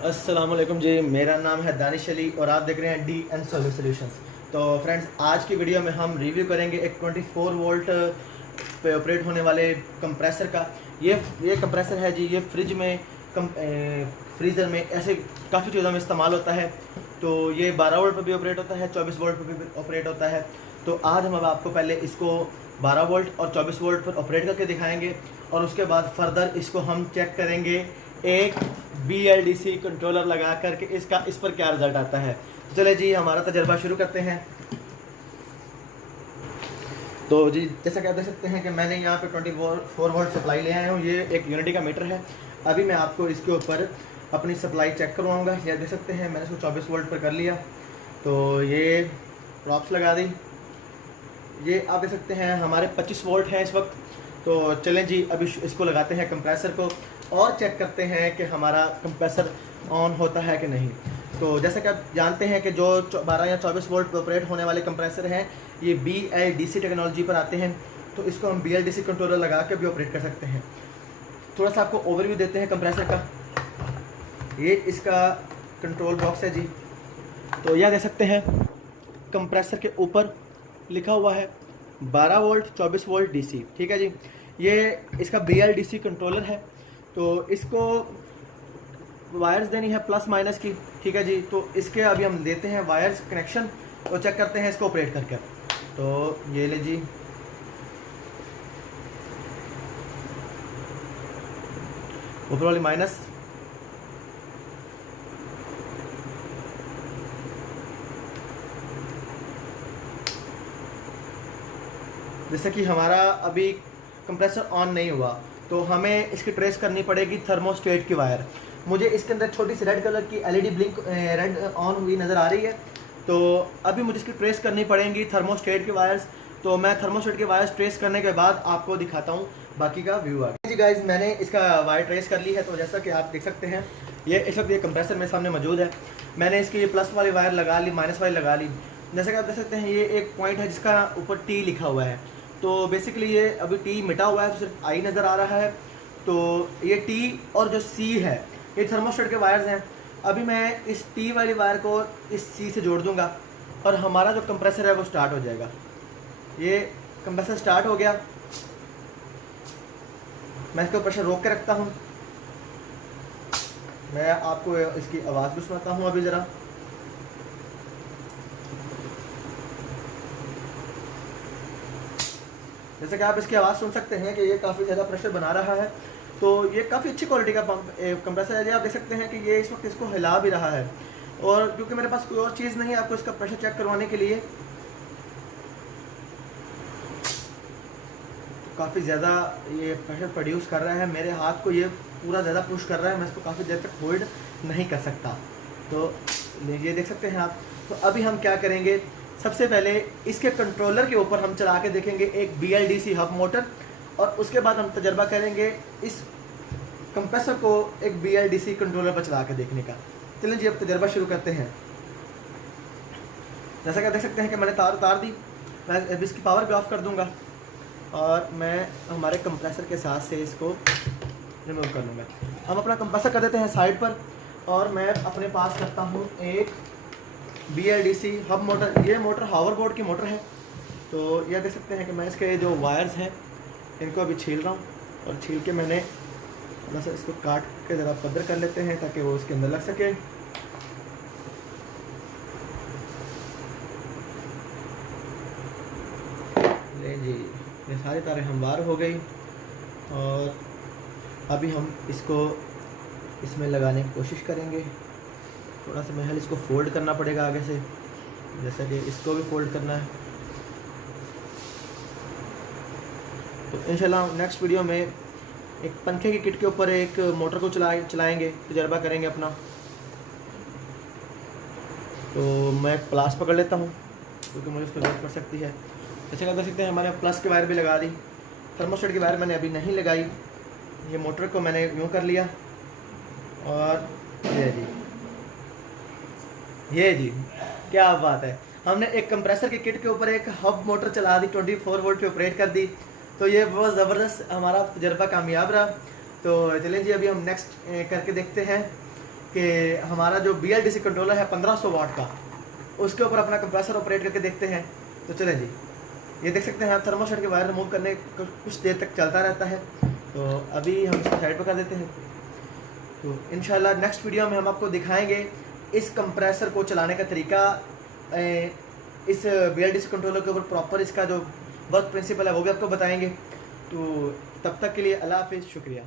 अस्सलाम वालेकुम जी, मेरा नाम है दानिश अली और आप देख रहे हैं डी एन सोलर सॉल्यूशंस। तो फ्रेंड्स, आज की वीडियो में हम रिव्यू करेंगे एक 24 वोल्ट पे ऑपरेट होने वाले कंप्रेसर का। ये कंप्रेसर है जी, ये फ्रिज में फ्रीज़र में ऐसे काफ़ी चीज़ों में इस्तेमाल होता है। तो ये 12 वोल्ट पर भी ऑपरेट होता है, 24 वोल्ट पर भी ऑपरेट होता है। तो आज हम अब आपको पहले इसको 12 वोल्ट और 24 वोल्ट पर ऑपरेट करके दिखाएंगे और उसके बाद फर्दर इसको हम चेक करेंगे एक BLDC कंट्रोलर लगा करके इस पर क्या रिजल्ट आता है। तो चले जी, हमारा तजर्बा शुरू करते हैं। तो जी, जैसा कि आप देख सकते हैं कि मैंने यहाँ पे 24 वोल्ट सप्लाई ले आया हूँ। ये एक यूनिटी का मीटर है। अभी मैं आपको इसके ऊपर अपनी सप्लाई चेक करवाऊँगा। ये देख सकते हैं मैंने इसको 24 वोल्ट पर कर लिया। तो ये प्रॉप्स लगा दी। ये आप देख सकते हैं हमारे 25 वोल्ट हैं इस वक्त। तो चलें जी, अभी इसको लगाते हैं कंप्रेसर को और चेक करते हैं कि हमारा कंप्रेसर ऑन होता है कि नहीं। तो जैसा कि आप जानते हैं कि जो 12 या 24 वोल्ट पर ऑपरेट होने वाले कंप्रेसर हैं, ये BLDC टेक्नोलॉजी पर आते हैं। तो इसको हम BLDC कंट्रोलर लगा के भी ऑपरेट कर सकते हैं। थोड़ा सा आपको ओवरव्यू देते हैं कंप्रेसर का। ये इसका कंट्रोल बॉक्स है जी। तो यह देख सकते हैं कंप्रेसर के ऊपर लिखा हुआ है 12 वोल्ट 24 वोल्ट DC, ठीक है जी। ये इसका BLDC कंट्रोलर है। तो इसको वायर्स देनी है प्लस माइनस की, ठीक है जी। तो इसके अभी हम देते हैं वायर्स कनेक्शन और चेक करते हैं इसको ऑपरेट करके। तो ये ले जी, ऊपर वाली माइनस, जैसे कि हमारा अभी कंप्रेसर ऑन नहीं हुआ तो हमें इसकी ट्रेस करनी पड़ेगी थर्मोस्टेट की वायर। मुझे इसके अंदर छोटी सी रेड कलर की LED ब्लिंक रेड ऑन हुई नज़र आ रही है। तो अभी मुझे इसकी ट्रेस करनी पड़ेंगी थर्मोस्टेट की वायर्स। तो मैं थर्मोस्टेट की वायर्स ट्रेस करने के बाद आपको दिखाता हूँ बाकी का व्यू। आगे जी गाइज, मैंने इसका वायर ट्रेस कर ली है। तो जैसा कि आप देख सकते हैं ये इस वक्त ये कंप्रेसर मेरे सामने मौजूद है। मैंने इसकी प्लस वाली वायर लगा ली, माइनस वाली लगा ली। जैसा कि आप देख सकते हैं ये एक पॉइंट है जिसका ऊपर T लिखा हुआ है। तो बेसिकली ये अभी T मिटा हुआ है, तो सिर्फ I नज़र आ रहा है। तो ये T और जो C है ये थर्मोस्टेट के वायर्स हैं। अभी मैं इस T वाली वायर को इस C से जोड़ दूंगा और हमारा जो कंप्रेसर है वो स्टार्ट हो जाएगा। ये कंप्रेसर स्टार्ट हो गया। मैं इसको प्रेशर रोक के रखता हूँ। मैं आपको इसकी आवाज़ भी सुनाता हूँ अभी ज़रा। जैसे कि आप इसकी आवाज़ सुन सकते हैं कि ये काफ़ी ज़्यादा प्रेशर बना रहा है। तो ये काफ़ी अच्छी क्वालिटी का कंप्रेसर है। ये आप देख सकते हैं कि ये इस वक्त इसको हिला भी रहा है। और क्योंकि मेरे पास कोई और चीज़ नहीं है आपको इसका प्रेशर चेक करवाने के लिए, तो काफ़ी ज़्यादा ये प्रेशर प्रोड्यूस कर रहा है। मेरे हाथ को ये पूरा ज़्यादा पुश कर रहा है, मैं इसको काफ़ी देर तक होल्ड नहीं कर सकता। तो ये देख सकते हैं आप। तो अभी हम क्या करेंगे, सबसे पहले इसके कंट्रोलर के ऊपर हम चला के देखेंगे एक BLDC हब मोटर, और उसके बाद हम तजर्बा करेंगे इस कंप्रेसर को एक BLDC कंट्रोलर पर चला के देखने का। चलिए जी, अब तजर्बा शुरू करते हैं। जैसा कि आप देख सकते हैं कि मैंने तार उतार दी। मैं अब इसकी पावर भी ऑफ कर दूंगा और मैं हमारे कंप्रेसर के साथ से इसको रिमूव कर लूँगा। हम अपना कंप्रेसर कर देते हैं साइड पर और मैं अपने पास करता हूँ एक BLDC हब मोटर। ये मोटर हावर बोर्ड की मोटर है। तो यह देख सकते हैं कि मैं इसके जो वायर्स हैं इनको अभी छील रहा हूँ, और छील के मैंने थोड़ा सा इसको काट के ज़रा पद्धर कर लेते हैं ताकि वो इसके अंदर लग सके। ले जी, ये सारी तारें हमवार हो गई और अभी हम इसको इसमें लगाने की कोशिश करेंगे। थोड़ा सा महल इसको फोल्ड करना पड़ेगा आगे से, जैसा कि इसको भी फोल्ड करना है। तो इंशाल्लाह नेक्स्ट वीडियो में एक पंखे की किट के ऊपर एक मोटर को चलाएंगे, तजर्बा करेंगे अपना। तो मैं प्लास पकड़ लेता हूँ क्योंकि मुझे उसकी ज़रूरत पड़ सकती है। जैसे कि आप देख सकते हैं मैंने प्लस की वायर भी लगा दी, थर्मोस्टेट की वायर मैंने अभी नहीं लगाई। ये मोटर को मैंने यूँ कर लिया और ये जी क्या बात है, हमने एक कंप्रेसर की किट के ऊपर एक हब मोटर चला दी, 24 वोल्ट पे ऑपरेट कर दी। तो ये बहुत ज़बरदस्त हमारा तजर्बा कामयाब रहा। तो चलें जी, अभी हम नेक्स्ट करके देखते हैं कि हमारा जो BLDC कंट्रोलर है 1500 वाट का, उसके ऊपर अपना कंप्रेसर ऑपरेट करके देखते हैं। तो चलें जी, ये देख सकते हैं आप थर्मोस्टेट के वायर रिमूव करने कुछ देर तक चलता रहता है। तो अभी हम इसको साइड पर कर देते हैं। तो इंशाल्लाह नेक्स्ट वीडियो में हम आपको दिखाएंगे इस कंप्रेसर को चलाने का तरीका, इस BLDC कंट्रोलर के ऊपर प्रॉपर इसका जो वर्क प्रिंसिपल है वो भी आपको बताएंगे। तो तब तक के लिए अल्लाह हाफिज़, शुक्रिया।